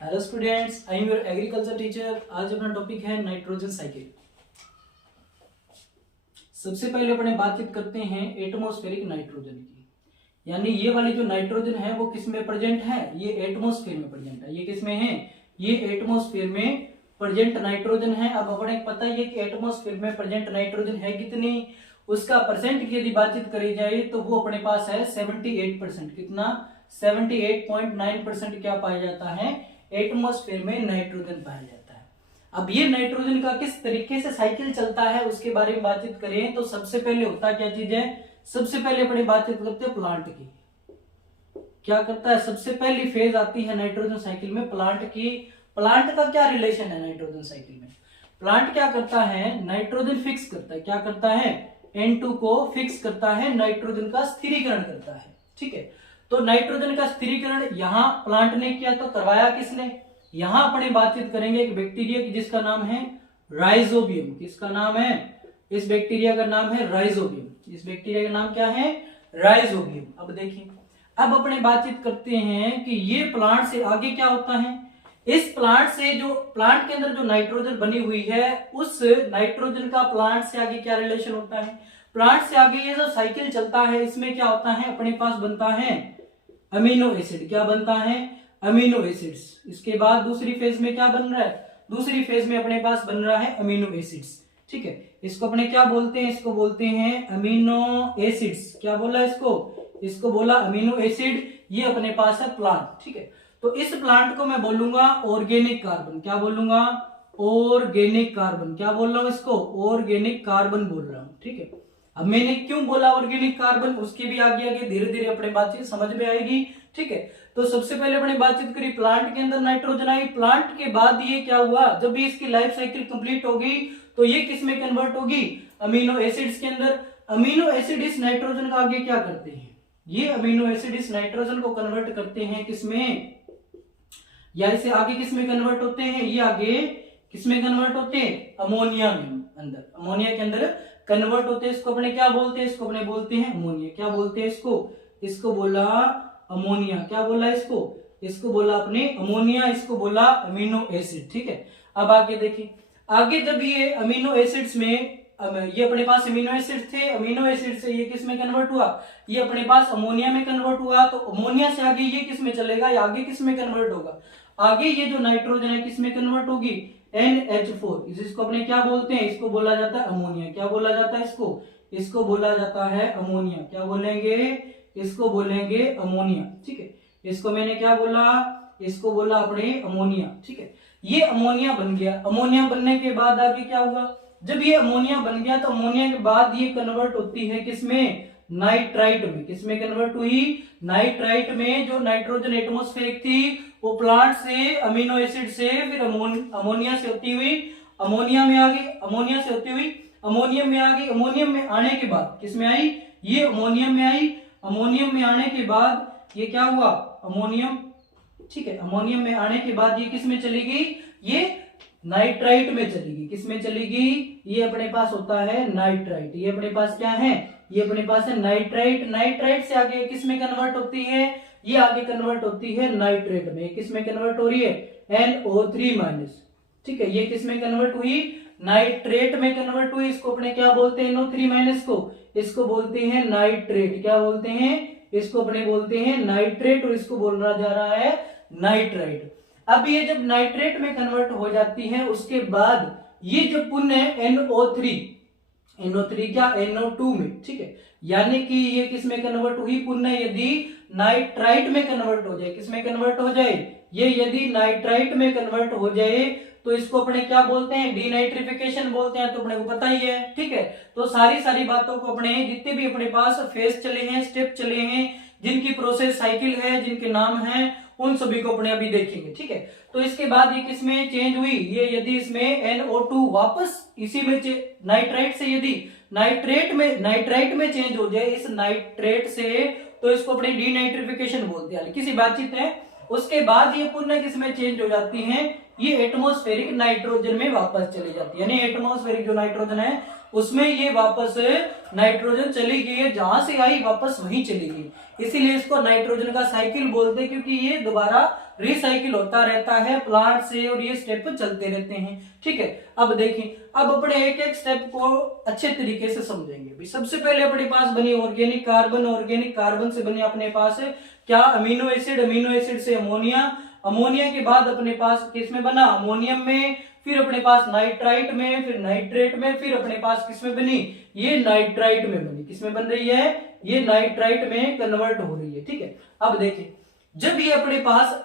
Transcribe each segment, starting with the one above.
Hello students, I am your agriculture teacher. आज अपना topic है नाइट्रोजन साइकिल। सबसे पहले अपने बातचीत करते हैं एटमॉस्फेरिक नाइट्रोजन की, यानी ये वाली जो नाइट्रोजन है वो किस में प्रेजेंट है? ये एटमॉस्फेयर में प्रेजेंट है। ये किस में है? ये एटमॉस्फेयर में प्रेजेंट नाइट्रोजन है। अब अपने पता ही है कि एटमॉस्फेयर में प्रेजेंट नाइट्रोजन है कितनी, उसका परसेंट की यदि बातचीत करी जाए तो वो अपने पास है 78%। कितना? 78.9% क्या पाया जाता है? एटमॉस्फेयर में नाइट्रोजन पाया जाता है। अब ये नाइट्रोजन का किस तरीके से साइकिल चलता है उसके बारे में बातचीत करें तो सबसे पहले होता क्या चीज है? सबसे पहले अपनी बातचीत करते हैं प्लांट की। क्या करता है? सबसे पहली फेज आती है नाइट्रोजन साइकिल में प्लांट की। प्लांट का क्या रिलेशन है नाइट्रोजन साइकिल में? प्लांट क्या करता है? नाइट्रोजन फिक्स करता है। क्या करता है? N2 को फिक्स करता है, नाइट्रोजन का स्थिरीकरण करता है। ठीक है, तो नाइट्रोजन का स्थिरीकरण यहां प्लांट ने किया, तो करवाया किसने? यहां अपने बातचीत करेंगे एक बैक्टीरिया की जिसका नाम है राइजोबियम। किसका नाम है? इस बैक्टीरिया का नाम है राइजोबियम। इस बैक्टीरिया का नाम क्या है? राइजोबियम। अब देखिए, अब अपने बातचीत करते हैं कि ये प्लांट से आगे क्या होता है। इस प्लांट से जो प्लांट के अंदर जो नाइट्रोजन बनी हुई है उस नाइट्रोजन का प्लांट से आगे क्या रिलेशन होता है? प्लांट से आगे ये जो साइकिल चलता है इसमें क्या होता है? अपने पास बनता है अमीनो एसिड। क्या बनता है? Amino acids. इसके बाद दूसरी फेज में क्या बन रहा है? दूसरी फेज में अपने पास बन रहा है अमीनो एसिड्स। ठीक है, इसको अपने क्या बोलते हैं? इसको बोलते हैं अमीनो एसिड्स। क्या बोला इसको? इसको बोला अमीनो एसिड। ये अपने पास है प्लांट। ठीक है, तो इस प्लांट को मैं बोलूंगा ऑर्गेनिक कार्बन। क्या बोलूंगा? Organic carbon. क्या बोल रहा हूं इसको? ऑर्गेनिक कार्बन बोल रहा हूं। ठीक है, अब मैंने क्यों बोला ऑर्गेनिक कार्बन उसकी भी आगे आगे धीरे धीरे अपने बातचीत समझ में आएगी। ठीक है, तो सबसे पहले अपने बातचीत करी प्लांट के अंदर नाइट्रोजन आई। प्लांट के बाद ये क्या हुआ? जब भी इसकी लाइफ साइकिल कंप्लीट होगी तो ये किस में कन्वर्ट होगी? अमीनो एसिड्स के अंदर। अमीनो एसिड इस नाइट्रोजन का आगे क्या करते हैं? ये अमीनो एसिड इस नाइट्रोजन को कन्वर्ट करते हैं किसमें? या इसे आगे किसमें कन्वर्ट होते हैं? ये आगे किसमें कन्वर्ट होते हैं? अमोनिया में अंदर, अमोनिया के अंदर कन्वर्ट होते हैं। इसको अपने क्या बोलते हैं? इसको अपने बोलते हैं अमोनिया। क्या बोलते हैं इसको? इसको बोला अमोनिया। क्या बोला इसको? इसको बोला अपने अमोनिया। इसको बोला अमीनो एसिड। ठीक है, अब आगे देखिए, आगे जब ये अमीनो एसिड्स में ये अपने पास अमीनो एसिड थे, अमीनो एसिड से ये किस में कन्वर्ट हुआ? ये अपने पास अमोनिया में कन्वर्ट हुआ। तो अमोनिया से आगे ये किस में चलेगा? ये आगे किस में कन्वर्ट होगा? आगे ये जो नाइट्रोजन है किस में कन्वर्ट होगी? NH4। इसको अपने क्या बोलते हैं? इसको बोला जाता है अमोनिया। क्या बोला जाता है इसको? इसको बोला जाता है अमोनिया। क्या बोलेंगे? इसको बोलेंगे अमोनिया। ठीक है, इसको मैंने क्या बोला? इसको बोला अपने अमोनिया। ठीक है, ये अमोनिया बन गया। अमोनिया बनने के बाद आगे क्या हुआ? जब ये अमोनिया बन गया तो अमोनिया के बाद ये कन्वर्ट होती है किसमें? नाइट्राइट में। किसमें कन्वर्ट हुई? नाइट्राइट में। जो नाइट्रोजन एटमॉस्फेरिक थी वो प्लांट से अमीनो एसिड से फिर अमोनिया से होती हुई अमोनिया में आ गई। अमोनिया से होती हुई अमोनियम में आ गई। अमोनियम में आने के बाद किसमें आई? ये अमोनियम में आई। अमोनियम में आने के बाद ये क्या हुआ? अमोनियम। ठीक है, अमोनियम में आने के बाद ये किस में चली गई? ये नाइट्राइट में चली गई। किस में चली गई? ये अपने पास होता है नाइट्राइट। ये अपने पास क्या है? ये अपने पास है नाइट्राइट। नाइट्राइट से आगे किस में कन्वर्ट होती है? ये आगे कन्वर्ट होती है नाइट्रेट में। किस में कन्वर्ट हो रही है? NO3-। ठीक है, ये किस में कन्वर्ट हुई? नाइट्रेट में कन्वर्ट हुई। इसको अपने क्या बोलते हैं? NO3- को। इसको बोलते हैं नाइट्रेट। क्या बोलते हैं? इसको अपने बोलते हैं नाइट्रेट। और इसको बोल रहा जा रहा है नाइट्राइट। अब ये जब नाइट्रेट में कन्वर्ट हो जाती है उसके बाद ये जो पुनः NO3 क्या? NO2 में। ठीक है, यानी कि ये किस में कन्वर्ट हुई? पुनः यदि नाइट्राइट में कन्वर्ट हो जाए। किस में कन्वर्ट हो जाए? ये यदि नाइट्राइट में कन्वर्ट हो जाए तो इसको अपने क्या बोलते हैं? डीनाइट्रिफिकेशन बोलते हैं। तो अपने को पता ही है। ठीक है, तो सारी बातों को अपने जितने भी अपने पास फेज चले हैं, स्टेप चले हैं, जिनकी प्रोसेस साइकिल है, जिनके नाम हैं, उन सभी को अपने अभी देखेंगे। ठीक है, तो इसके बाद ये किसमें चेंज हुई? ये यदि इसमें NO2 वापस इसी में नाइट्राइट से यदि नाइट्राइट में चेंज हो जाए इस नाइट्रेट से, तो इसको अपने डीनाइट्रिफिकेशन बोलते हैं। किसी बातचीत है उसके बाद ये पुनः किसमें चेंज हो जाती है? ये एटमॉस्फेरिक नाइट्रोजन में वापस चली जाती है। यानी एटमॉस्फेरिक जो नाइट्रोजन है उसमें ये वापस नाइट्रोजन चली गई है, जहां से आई वापस वहीं चली गई। इसीलिए इसको नाइट्रोजन का साइकिल बोलते हैं, क्योंकि ये दोबारा रिसाइकिल होता रहता है प्लांट से और ये स्टेप चलते रहते हैं। ठीक है, अब देखिए, अब अपने एक एक स्टेप को अच्छे तरीके से समझेंगे। भी सबसे पहले अपने पास बनी ऑर्गेनिक कार्बन, ऑर्गेनिक कार्बन से बने अपने पास क्या, अमीनो एसिड, अमीनो एसिड से अमोनिया, अमोनिया के बाद अपने पास किसमें बना, अमोनियम में, फिर अपने पास नाइट्राइट में, फिर नाइट्रेट में, फिर अपने पास किसमें बनी, ये नाइट्राइट में बनी। किसमें बन रही है, ये नाइट्राइट में कन्वर्ट हो रही है। ठीक है, अब देखिए, जब ये अपने पास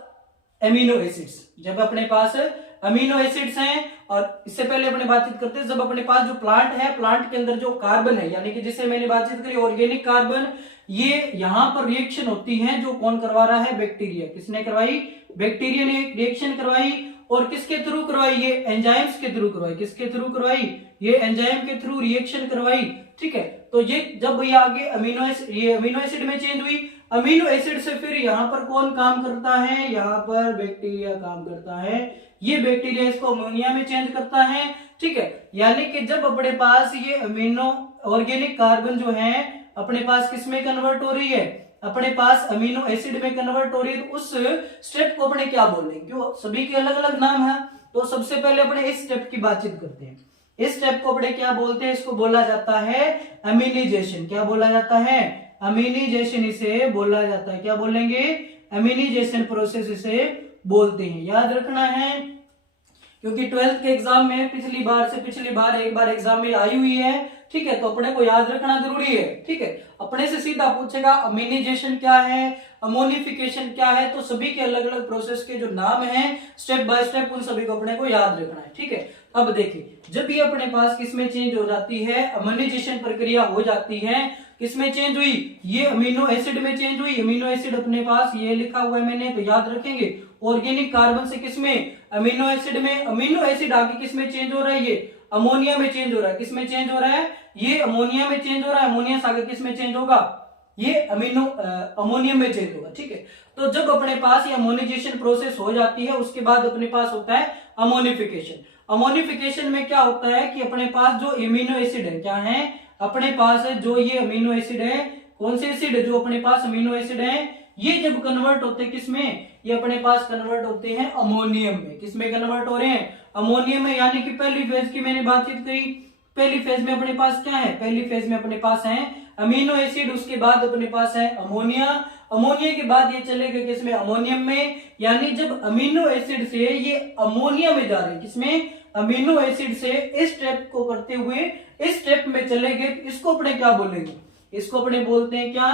अमीनो एसिड्स, जब अपने पास अमीनो एसिड्स हैं, और इससे पहले अपने बातचीत करते हैं, जब अपने पास जो प्लांट है, प्लांट के अंदर जो कार्बन है, यानी कि जिसे मैंने बातचीत करी ऑर्गेनिक कार्बन, ये यहां पर रिएक्शन होती है, जो कौन करवा रहा है, बैक्टीरिया। किसने करवाई, बैक्टीरिया ने रिएक्शन करवाई, और किसके थ्रू करवाई, ये एंजाइम्स के थ्रू करवाई। किसके थ्रू करवाई, ये एंजाइम के थ्रू रिएक्शन करवाई। ठीक है, तो ये जब ये आगे ये अमीनो एसिड में चेंज हुई, अमीनो एसिड से फिर यहाँ पर कौन काम करता है, यहाँ पर बैक्टीरिया काम करता है, ये बैक्टीरिया इसको अमोनिया में चेंज करता है। ठीक है, यानी कि जब अपने पास ये अमीनो ऑर्गेनिक कार्बन जो है अपने पास किसमें कन्वर्ट हो रही है, अपने पास अमीनो एसिड में कन्वर्ट हो रही है, तो उस स्टेप को अपने क्या बोल रहे हैं, क्यों सभी के अलग अलग नाम है। तो सबसे पहले अपने इस स्टेप की बातचीत करते हैं। इस स्टेप को अपने क्या बोलते हैं, इसको बोला जाता है अमीनिजेशन। क्या बोला जाता है, अमीनिजेशन इसे बोला जाता है। क्या बोलेंगे, अमीनिजेशन प्रोसेस इसे बोलते हैं। याद रखना है, क्योंकि 12th के एग्जाम में पिछली बार एक बार एग्जाम में आई हुई है। ठीक है, तो अपने को याद रखना जरूरी है। ठीक है, अपने से सीधा पूछेगा अमीनिजेशन क्या है, अमोनिफिकेशन क्या है, तो सभी के अलग अलग प्रोसेस के जो नाम हैं स्टेप बाय स्टेप, उन सभी को अपने को याद रखना है। ठीक है, अब देखिए, जब ये अपने पास किसमें चेंज हो जाती है, अमोनिजेशन प्रक्रिया हो जाती है, किसमें चेंज हुई, ये अमीनो एसिड में चेंज हुई। अमीनो एसिड अपने पास ये लिखा हुआ है मैंने, तो याद रखेंगे, ऑर्गेनिक कार्बन से किसमें, अमीनो एसिड में। अमीनो एसिड आगे किसमें चेंज हो रहा है, ये अमोनिया में चेंज हो रहा है। किसमें चेंज हो रहा है, ये अमोनिया में चेंज हो रहा है। अमोनिया से आगे किसमें चेंज होगा, ये अमोनियम में चेंज होगा। ठीक है, तो जब अपने पास ये अमोनिजेशन प्रोसेस हो जाती है, उसके बाद अपने पास होता है अमोनिफिकेशन। अमोनिफिकेशन में क्या होता है कि अपने पास जो अमीनो एसिड है, क्या है, अपने पास जो ये अमीनो एसिड है, कौन से एसिड है, जो अपने पास अमीनो एसिड है, ये जब कन्वर्ट होते हैं किसमें, ये अपने पास कन्वर्ट होते हैं अमोनियम में। किसमें कन्वर्ट हो रहे हैं, अमोनियम में। यानी कि पहली फेज की मैंने बातचीत करी, पहली फेज में अपने पास क्या है, पहली फेज में अपने पास है अमीनो एसिड, उसके बाद अपने पास है अमोनिया, अमोनिया के बाद ये चले गए किसमें, अमोनियम में। यानी जब अमीनो एसिड से ये अमोनिया में जा रहे हैं, किसमें, अमीनो एसिड से इस स्टेप को करते हुए इस स्टेप में चले गए, इसको अपने क्या बोलेंगे, इसको अपने बोलते हैं क्या,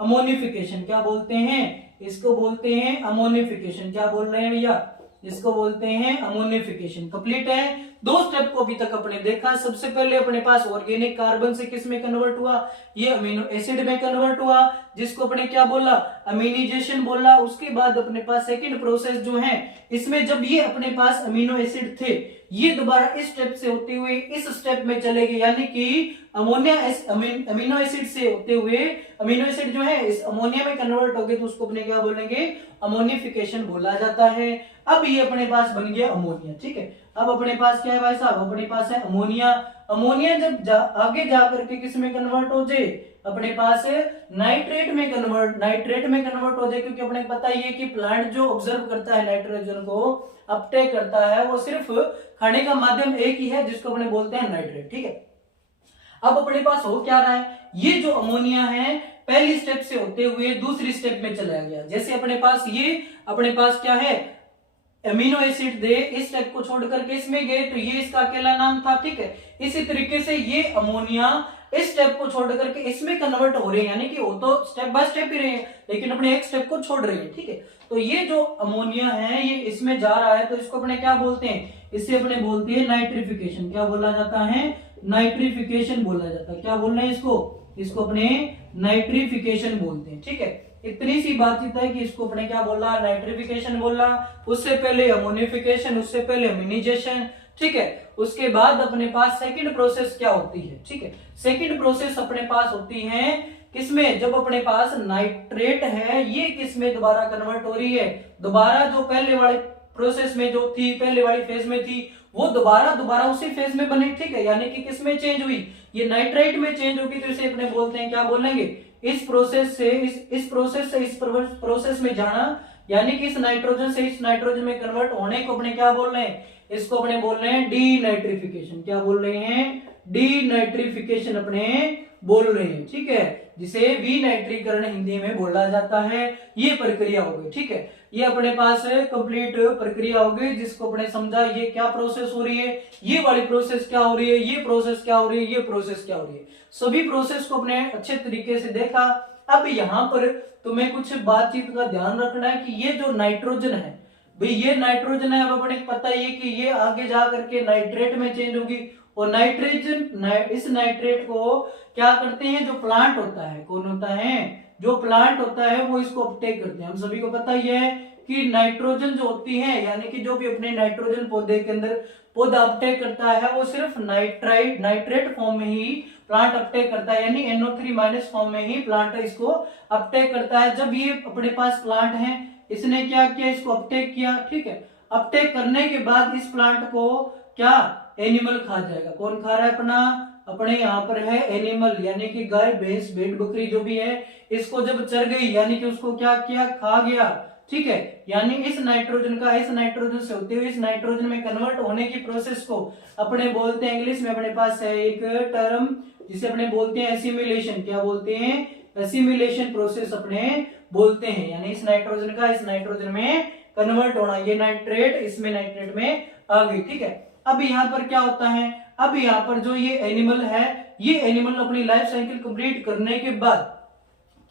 अमोनिफिकेशन। क्या बोलते हैं, इसको बोलते हैं अमोनिफिकेशन। क्या बोल रहे हैं भैया, इसको बोलते हैं अमोनिफिकेशन। कंप्लीट है, दो स्टेप को अभी तक अपने देखा। सबसे पहले अपने पास ऑर्गेनिक कार्बन से किस में कन्वर्ट हुआ, ये अमीनो एसिड में कन्वर्ट हुआ, जिसको अपने क्या बोला, अमीनिजेशन बोला। उसके बाद अपने पास सेकंड प्रोसेस जो है, इसमें जब ये अपने पास अमीनो एसिड थे, ये दोबारा इस स्टेप से होते हुए इस स्टेप में चले गए, यानी कि अमीनो एसिड से होते हुए अमीनो एसिड जो है इस अमोनिया में कन्वर्ट हो गए, तो उसको अपने क्या बोलेंगे, अमोनिफिकेशन बोला जाता है। अब ये अपने पास बन गया अमोनिया। ठीक है, अब अपने पास क्या है भाई साहब, अपने पास है अमोनिया। अमोनिया जब आगे जाकर के किस में कन्वर्ट हो जाए, अपने पास नाइट्रेट में कन्वर्ट हो जाए, क्योंकि अपने पता ही है कि प्लांट जो ऑब्जर्व करता है नाइट्रोजन को, अपटेक करता है, वो सिर्फ खाने का माध्यम एक ही है, जिसको अपने बोलते हैं नाइट्रेट। ठीक है, अब अपने पास हो क्या रहा है, ये जो अमोनिया है पहली स्टेप से होते हुए दूसरी स्टेप में चला गया। जैसे अपने पास क्या है, अमीनो एसिड दे, इस स्टेप को छोड़ करके इसमें गए, तो ये इसका अकेला नाम था। ठीक है, इसी तरीके से ये अमोनिया इस स्टेप को छोड़ करके इसमें कन्वर्ट हो रहे हैं, यानी कि वो तो स्टेप बाय स्टेप ही रहे हैं, लेकिन अपने एक स्टेप को छोड़ रहे हैं। ठीक है, तो ये जो अमोनिया है ये इसमें जा रहा है, तो इसको अपने क्या बोलते हैं, इससे अपने बोलते हैं नाइट्रिफिकेशन। क्या बोला जाता है, नाइट्रिफिकेशन बोला जाता है। क्या बोल रहे हैं इसको अपने नाइट्रिफिकेशन बोलते हैं। ठीक है, इतनी सी बातचीत है कि इसको अपने क्या बोला, नाइट्रिफिकेशन बोला। उससे पहले अमोनिफिकेशन, उससे पहले अमीनिजेशन। ठीक है, उसके बाद अपने पास सेकंड प्रोसेस क्या होती है। ठीक है, सेकंड प्रोसेस अपने पास होती है किसमें, जब अपने पास नाइट्रेट है, ये किसमें दोबारा कन्वर्ट हो रही है, दोबारा जो पहले वाले प्रोसेस में जो थी, पहले वाली फेज में थी, वो दोबारा उसी फेज में बनी। ठीक है, यानी कि किसमें चेंज हुई, ये नाइट्राइट में चेंज होगी, तो इसे अपने बोलते हैं, क्या बोलेंगे, इस प्रोसेस से इस प्रोसेस में जाना, यानी कि इस नाइट्रोजन से इस नाइट्रोजन में कन्वर्ट होने को अपने क्या बोल रहे हैं, इसको अपने बोल रहे हैं डीनाइट्रिफिकेशन। क्या बोल रहे हैं, डीनाइट्रिफिकेशन अपने बोल रहे हैं, ठीक है, जिसे विनाइट्रीकरण हिंदी में बोला जाता है। ये प्रक्रिया हो गई, ठीक है, ये अपने पास कंप्लीट प्रक्रिया हो गई, जिसको अपने समझा ये क्या प्रोसेस हो रही है, ये वाली प्रोसेस क्या हो रही है, ये प्रोसेस क्या हो रही है, ये प्रोसेस क्या हो रही है, सभी प्रोसेस को अपने अच्छे तरीके से देखा। अब यहाँ पर तुम्हें कुछ बातचीत का ध्यान रखना है कि ये जो नाइट्रोजन है भाई, ये नाइट्रोजन है, अब अपने पता है कि ये आगे जा करके नाइट्रेट में चेंज होगी, और नाइट्रोजन इस नाइट्रेट को क्या करते हैं, जो प्लांट होता है, कौन होता है, जो प्लांट होता है वो इसको अपटेक करते हैं। हम सभी को पता ही है कि नाइट्रोजन जो होती है, यानी कि जो भी अपने नाइट्रोजन पौधे के अंदर पौधा अपटेक करता है, वो सिर्फ नाइट्रेट फॉर्म में ही प्लांट अपटेक करता है, यानी NO3- फॉर्म में ही प्लांट इसको अपटेक करता है। जब ये अपने पास प्लांट है, इसने क्या किया, इसको अपटेक किया, ठीक है, अपटेक करने के बाद इस प्लांट को क्या एनिमल खा जाएगा। कौन खा रहा है, अपने यहाँ पर है एनिमल, यानी कि गाय भैंस भेड़ बकरी जो भी है, इसको जब चर गई, यानी कि उसको क्या किया, खा गया, ठीक है, यानी इस नाइट्रोजन का इस नाइट्रोजन से होते हुए इस नाइट्रोजन में कन्वर्ट होने की प्रोसेस को अपने बोलते हैं, इंग्लिश में अपने पास है एक टर्म जिसे अपने बोलते हैं एसिमिलेशन। क्या बोलते हैं, एसिमिलेशन प्रोसेस अपने बोलते हैं, यानी इस नाइट्रोजन का इस नाइट्रोजन में कन्वर्ट होना, ये नाइट्रेट इसमें नाइट्रेट में आ गई, ठीक है। अब यहाँ पर क्या होता है, अब यहाँ पर जो ये एनिमल है, ये एनिमल अपनी लाइफ साइकिल कंप्लीट करने के बाद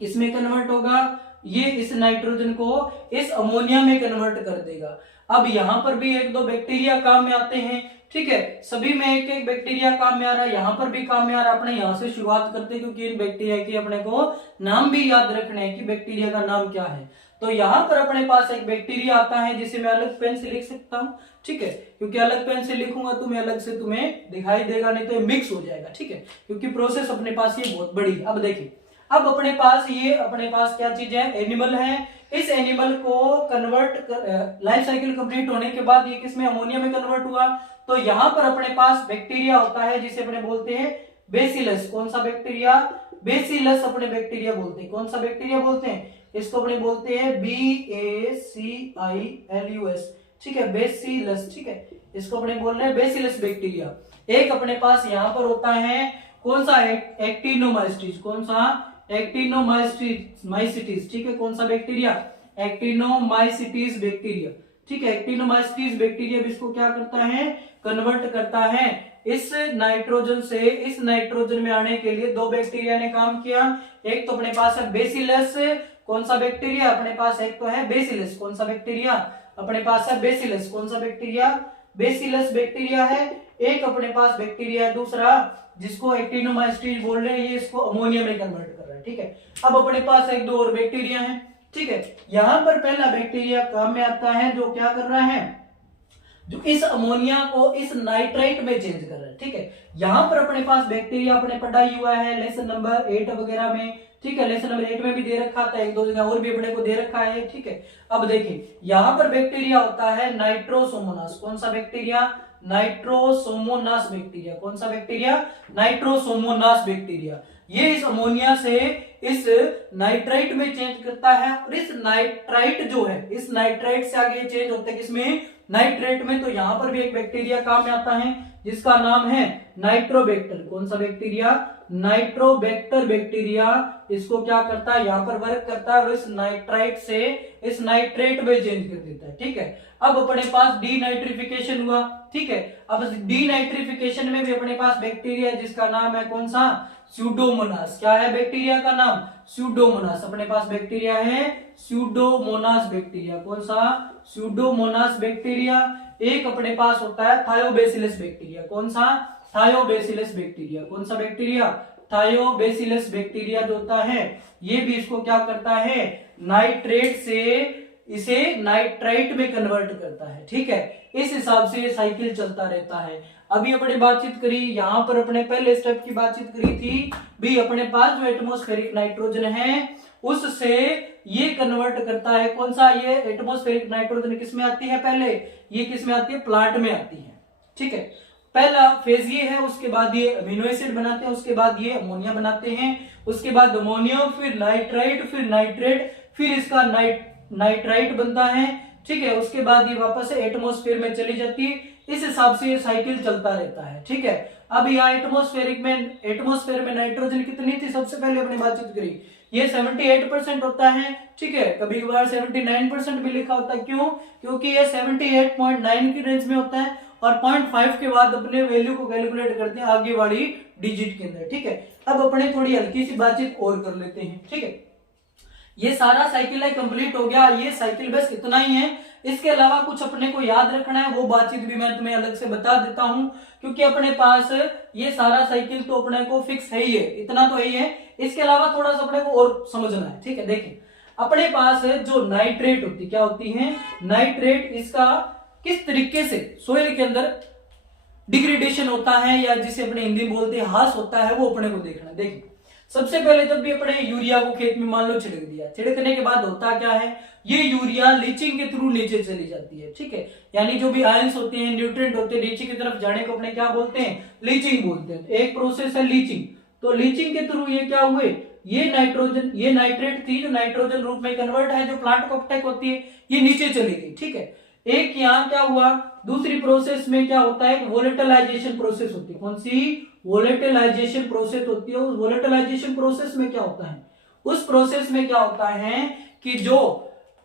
किसमें कन्वर्ट होगा, ये इस नाइट्रोजन को इस अमोनिया में कन्वर्ट कर देगा। अब यहाँ पर भी एक दो बैक्टीरिया काम में आते हैं, ठीक है, सभी में एक एक बैक्टीरिया काम में आ रहा है, यहाँ पर भी काम में आ रहा है। अपने यहाँ से शुरुआत करते हैं, क्योंकि इन बैक्टीरिया के अपने को नाम भी याद रखने हैं कि बैक्टीरिया का नाम क्या है। तो यहाँ पर अपने पास एक बैक्टीरिया आता है जिसे मैं अलग पेन से लिख सकता हूँ, ठीक है, क्योंकि अलग पेन से लिखूंगा तो मैं अलग से तुम्हें दिखाई देगा, नहीं तो मिक्स हो जाएगा, ठीक है, क्योंकि प्रोसेस अपने पास ये बहुत बड़ी। अब देखिए, अब अपने पास क्या चीज है, एनिमल है। इस एनिमल को कन्वर्ट लाइफ साइकिल कंप्लीट होने के बाद ये किसमें, अमोनिया में कन्वर्ट हुआ। तो यहाँ पर अपने पास बैक्टीरिया होता है जिसे अपने बोलते हैं बेसिलस। कौन सा बैक्टीरिया, बेसिलस अपने बैक्टीरिया बोलते हैं। कौन सा बैक्टीरिया बोलते हैं, इसको अपने बोलते हैं BACILUS, ठीक है, बेसिलस, ठीक है, इसको अपने बोल रहे हैं बेसिलस बैक्टीरिया। एक अपने पास यहाँ पर होता है कौन सा, एक्टिनोमाइसिटीज। कौन सा, एक्टिनोमाइसिटीज, ठीक है, कौन सा बैक्टीरिया, एक्टिनोमाइसिटीज बैक्टीरिया, ठीक है, एक्टिनोमाइसिटीज बैक्टीरिया भी इसको क्या करता है, कन्वर्ट करता है। इस नाइट्रोजन से इस नाइट्रोजन में आने के लिए दो बैक्टीरिया ने काम किया। एक तो अपने पास है बेसिलस, कौन सा बैक्टीरिया अपने पास, एक तो है बेसिलस, कौन सा बैक्टीरिया अपने पास है बेसिलस, कौन सा बैक्टीरिया, बेसिलस बैक्टीरिया है। एक अपने पास बैक्टीरिया है दूसरा जिसको एक्टिनोमाइसिटीज बोल रहे हैं, ये इसको अमोनिया में कन्वर्ट कर रहा है, ठीक है। अब अपने पास एक दो और बैक्टीरिया हैं, ठीक है। यहां पर पहला बैक्टीरिया काम में आता है जो क्या कर रहा है, जो इस अमोनिया को इस नाइट्राइट में चेंज कर रहा है, ठीक है। यहां पर अपने पास बैक्टीरिया अपने पढ़ाई हुआ है लेसन नंबर 8 वगैरह में, ठीक है, लेसन नंबर 8 में भी दे रखा था, एक दो जगह और भी अपने को दे रखा है, ठीक है। अब देखिए, यहां पर बैक्टीरिया होता है नाइट्रोसोमोनास। कौन सा बैक्टीरिया, नाइट्रोसोमोनास बैक्टीरिया। कौन सा बैक्टीरिया, नाइट्रोसोमोनास बैक्टीरिया। ये इस अमोनिया से इस नाइट्राइट में चेंज करता है, और इस नाइट्राइट जो है, इस नाइट्राइट से आगे चेंज होते हैं किसमें, नाइट्रेट में। तो यहां पर भी एक बैक्टीरिया काम में आता है जिसका नाम है नाइट्रोबैक्टर। कौन सा बैक्टीरिया, नाइट्रोबैक्टर बैक्टीरिया इसको क्या करता है, यहां पर वर्क करता है और इस नाइट्राइट से इस नाइट्रेट में चेंज कर देता है, ठीक है। अब अपने पास डीनाइट्रिफिकेशन हुआ, ठीक है। अब डीनाइट्रिफिकेशन में भी अपने पास बैक्टीरिया है जिसका नाम है कौन सा, स्यूडोमोनास। क्या है बैक्टीरिया का नाम, स्यूडोमोनास। अपने पास बैक्टीरिया है स्यूडोमोनास बैक्टीरिया। कौन सा, स्यूडोमोनास बैक्टीरिया। एक अपने पास होता है थायोबेसिलस बैक्टीरिया। कौन सा, थायोबेसिलस बैक्टीरिया। कौन सा बैक्टीरिया, थायोबेसिलस बैक्टीरिया जो होता है, ये भी इसको क्या करता है, नाइट्रेट से इसे नाइट्राइट में कन्वर्ट करता है, ठीक है। इस हिसाब से साइकिल चलता रहता है। अभी अपने बातचीत करी, यहां पर अपने पहले स्टेप की बातचीत करी थी भी, अपने पास जो एटमॉस्फेरिक नाइट्रोजन है उससे ये कन्वर्ट करता है। कौन सा, ये एटमॉस्फेरिक नाइट्रोजन किस में आती है, पहले ये किस में आती है, प्लांट में आती है, ठीक है। पहला फेज ये है, उसके बाद ये अमीनो एसिड बनाते हैं, उसके बाद ये अमोनिया बनाते हैं, उसके बाद अमोनिया, फिर नाइट्राइट, फिर नाइट्रेट, फिर इसका नाइट्राइट बनता है, ठीक है। उसके बाद ये वापस एटमॉस्फेयर में चली जाती है। इस हिसाब से ये साइकिल चलता रहता है, ठीक है। अब यहाँ एटमॉस्फेयर में नाइट्रोजन कितनी थी, सबसे पहले अपने बातचीत करी, ये 78% होता है, ठीक है। कभी कभार 79% भी लिखा होता है, क्यों? क्योंकि ये 78.9 की रेंज में होता है और 0.5 के बाद अपने वैल्यू को कैलकुलेट करते हैं आगे वाली डिजिट के अंदर, ठीक है। अब अपने थोड़ी हल्की सी बातचीत और कर लेते हैं, ठीक है। ये सारा साइकिल है कंप्लीट हो गया, ये साइकिल बस इतना ही है। इसके अलावा कुछ अपने को याद रखना है, वो बातचीत भी मैं तुम्हें अलग से बता देता हूं, क्योंकि अपने पास ये सारा साइकिल तो अपने को फिक्स है ही है, इतना तो ही है। इसके अलावा थोड़ा सा अपने को और समझना है, ठीक है। देखिए अपने पास जो नाइट्रेट होती, क्या होती है नाइट्रेट, इसका किस तरीके से सोइल के अंदर डिग्रेडेशन होता है, या जिसे अपने हिंदी में बोलते हैं हास होता है, वो अपने को देखना है। देखिए सबसे पहले जब भी अपने यूरिया को खेत में मान लो छिड़क दिया, छिड़कने के बाद होता क्या है, ये यूरिया लीचिंग के थ्रू नीचे चली जाती है, ठीक है। यानी जो भी आयंस होते हैं, न्यूट्रिएंट होते हैं, नीचे की तरफ जाने को अपने क्या बोलते हैं, लीचिंग बोलते हैं। एक प्रोसेस है लीचिंग, तो लीचिंग के थ्रू ये क्या हुए, ये नाइट्रोजन, ये नाइट्रेट थी जो नाइट्रोजन रूप में कन्वर्ट है, जो प्लांट को अपटेक होती है, ये नीचे चली गई, ठीक है। एक यहाँ क्या हुआ, दूसरी प्रोसेस में क्या होता है, वोलेटिलाइजेशन प्रोसेस होती है। कौन सी? वोलेटिलाइजेशन प्रोसेस होती है। उस वोलेटिलाइजेशन प्रोसेस में क्या होता है, उस प्रोसेस में क्या होता है कि जो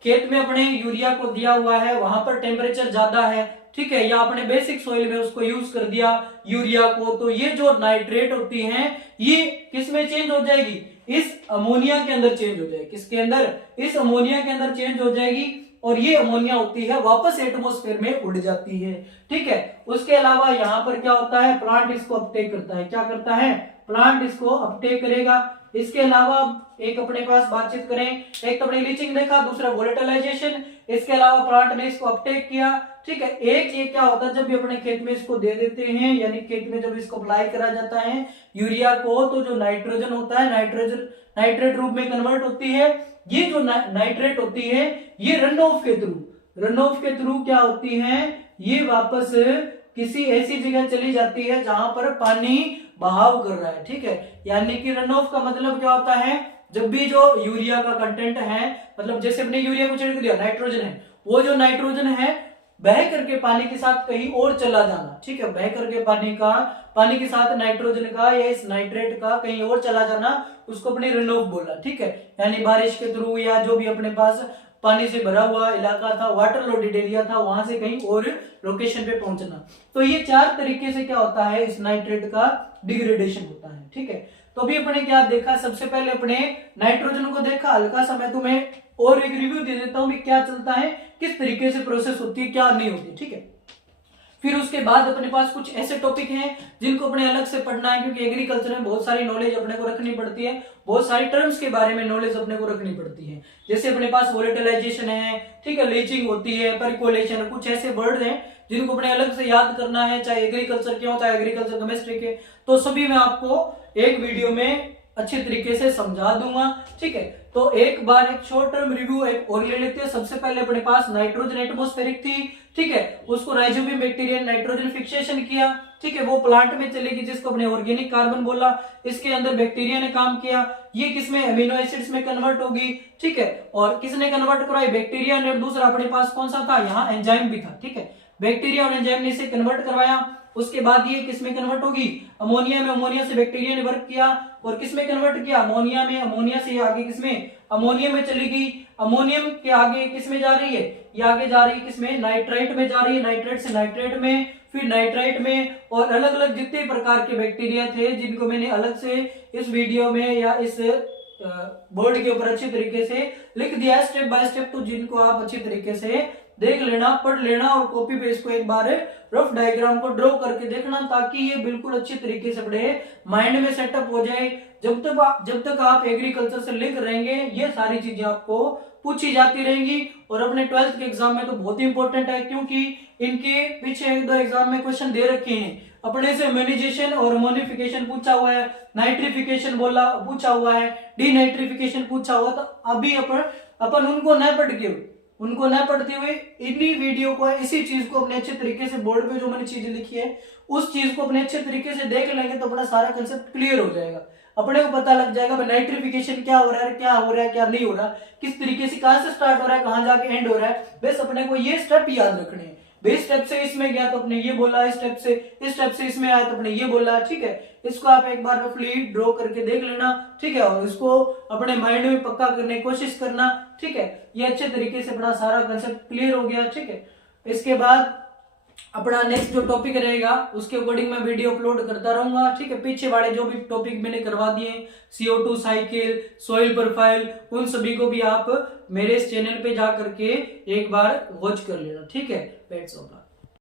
खेत में अपने यूरिया को दिया हुआ है वहां पर टेम्परेचर ज्यादा है, ठीक है, या अपने बेसिक सॉइल में उसको यूज कर दिया यूरिया को, तो ये जो नाइट्रेट होती है ये किस में चेंज हो जाएगी, इस अमोनिया के अंदर चेंज हो जाएगी। किसके अंदर? इस अमोनिया के अंदर चेंज हो जाएगी, और ये अमोनिया होती है वापस एटमॉस्फेयर में उड़ जाती है, ठीक है। उसके अलावा यहाँ पर क्या होता है, प्लांट इसको अपटेक करता है। क्या करता है? प्लांट इसको अपटेक करेगा। इसके अलावा एक अपने पास बातचीत करें, एक तो अपने लीचिंग देखा, दूसरा वोलेटिलाइजेशन, इसके अलावा प्लांट ने इसको अपटेक किया, ठीक है। एक ये क्या होता है, जब भी अपने खेत में इसको दे देते हैं, यानी खेत में जब इसको अप्लाई करा जाता है यूरिया को, तो जो नाइट्रोजन होता है नाइट्रोजन नाइट्रेट रूप में कन्वर्ट होती है। ये जो नाइट्रेट होती है ये रन ऑफ के थ्रू क्या होती है, ये वापस किसी ऐसी जगह चली जाती है जहां पर पानी बहाव कर रहा है, ठीक है। यानी कि रन ऑफ का मतलब क्या होता है, जब भी जो यूरिया का कंटेंट है, मतलब जैसे अपने यूरिया को छिड़क दिया, नाइट्रोजन है, वो जो नाइट्रोजन है बह करके पानी के साथ कहीं और चला जाना, ठीक है। बह करके पानी के साथ नाइट्रोजन का या इस नाइट्रेट का कहीं और चला जाना, उसको अपने रन ऑफ बोला, ठीक है। यानी बारिश के थ्रू या जो भी अपने पास पानी से भरा हुआ इलाका था, वाटर लोडेड एरिया था, वहां से कहीं और लोकेशन पे पहुंचना। तो ये चार तरीके से क्या होता है, इस नाइट्रेट का डिग्रेडेशन होता है, ठीक है। तो अभी अपने क्या देखा, सबसे पहले अपने नाइट्रोजन को देखा, हल्का सा मैं तुम्हें और एक रिव्यू दे देता हूं कि क्या चलता है, किस तरीके से प्रोसेस होती है, क्या नहीं होती, ठीक है। फिर उसके बाद अपने पास कुछ ऐसे टॉपिक हैं जिनको अपने अलग से पढ़ना है, क्योंकि एग्रीकल्चर में बहुत सारी नॉलेज अपने को रखनी पड़ती है, बहुत सारी टर्म्स के बारे में नॉलेज अपने को रखनी पड़ती है। जैसे अपने पास वोलेटिलाइजेशन है, ठीक है, लीचिंग होती है, परकोलेशन, कुछ ऐसे वर्ड हैं जिनको अपने अलग से याद करना है, चाहे एग्रीकल्चर के हो चाहे एग्रीकल्चर केमिस्ट्री के, तो सभी मैं आपको एक वीडियो में अच्छे तरीके से समझा दूंगा, ठीक है। तो एक बार एक शॉर्ट टर्म रिव्यू एक और ले लेते हैं। सबसे पहले अपने पास नाइट्रोजन एटमॉस्फेरिक थी, ठीक है, उसको राइजोबियम बैक्टीरिया नाइट्रोजन फिक्सेशन किया, ठीक है, वो प्लांट में चलेगी जिसको अपने ऑर्गेनिक कार्बन बोला। इसके अंदर बैक्टीरिया ने काम किया, ये किसमें, अमीनो एसिड्स में कन्वर्ट होगी, ठीक है। और किसने कन्वर्ट कराई, बैक्टीरिया ने। और दूसरा अपने पास कौन सा था, यहाँ एंजाइम भी था, ठीक है, बैक्टीरिया और एंजाइम ने इसे कन्वर्ट करवाया। उसके बाद ये किसमें कन्वर्ट होगी, अमोनिया में। अमोनिया से बैक्टीरिया ने वर्क किया और किसमें कन्वर्ट किया, अमोनिया में। अमोनिया से आगे किसमें, अमोनियम में चली गई। अमोनियम के आगे किसमें जा रही है, ये आगे जा रही है किसमें, नाइट्राइट में जा रही है, नाइट्रेट से नाइट्रेट में, फिर नाइट्राइट में। और अलग अलग जितने प्रकार के बैक्टीरिया थे जिनको मैंने अलग से इस वीडियो में या इस बोर्ड के ऊपर अच्छी तरीके से लिख दिया है स्टेप बाय स्टेप, तो जिनको आप अच्छी तरीके से देख लेना, पढ़ लेना और कॉपी पे इसको एक बार रफ डायग्राम को ड्रॉ करके देखना, ताकि ये बिल्कुल अच्छी तरीके से अपने माइंड में सेटअप हो जाए। जब तक आप एग्रीकल्चर से लिंक रहेंगे ये सारी चीजें आपको पूछी जाती रहेंगी। और अपने 12th के एग्जाम में तो बहुत ही इंपॉर्टेंट है, क्योंकि इनके पीछे एक दो एग्जाम में क्वेश्चन दे रखे हैं। अपने से अमोनिजेशन और अमोनिफिकेशन पूछा हुआ है, नाइट्रिफिकेशन पूछा हुआ है, डीनाइट्रिफिकेशन पूछा हुआ। तो अभी अपन उनको न पढ़ते हुए इन्हीं वीडियो को, इसी चीज को अपने अच्छे तरीके से बोर्ड पे जो मैंने चीजें लिखी है उस चीज को अपने अच्छे तरीके से देख लेंगे तो अपना सारा कंसेप्ट क्लियर हो जाएगा। अपने को पता लग जाएगा नाइट्रिफिकेशन क्या हो रहा है, क्या हो रहा है, क्या नहीं हो रहा, किस तरीके से, कहां से स्टार्ट हो रहा है, कहां जाके एंड हो रहा है। बस अपने को ये स्टेप याद रखने हैं। बेस स्टेप से इसमें गया तो अपने ये बोला, इस स्टेप से इसमें आया तो अपने ये बोला, ठीक है। इसको आप एक बार रफली ड्रॉ करके देख लेना, ठीक है, और इसको अपने माइंड में पक्का करने की कोशिश करना, ठीक है। ये अच्छे तरीके से अपना सारा कंसेप्ट क्लियर हो गया, ठीक है। इसके बाद अपना नेक्स्ट जो टॉपिक रहेगा उसके अकॉर्डिंग मैं वीडियो अपलोड करता रहूंगा, ठीक है। पीछे वाले जो भी टॉपिक मैंने करवा दिए, CO2 साइकिल, सॉइल प्रोफाइल, उन सभी को भी आप मेरे इस चैनल पे जा करके एक बार वॉच कर लेना, ठीक है। That's all.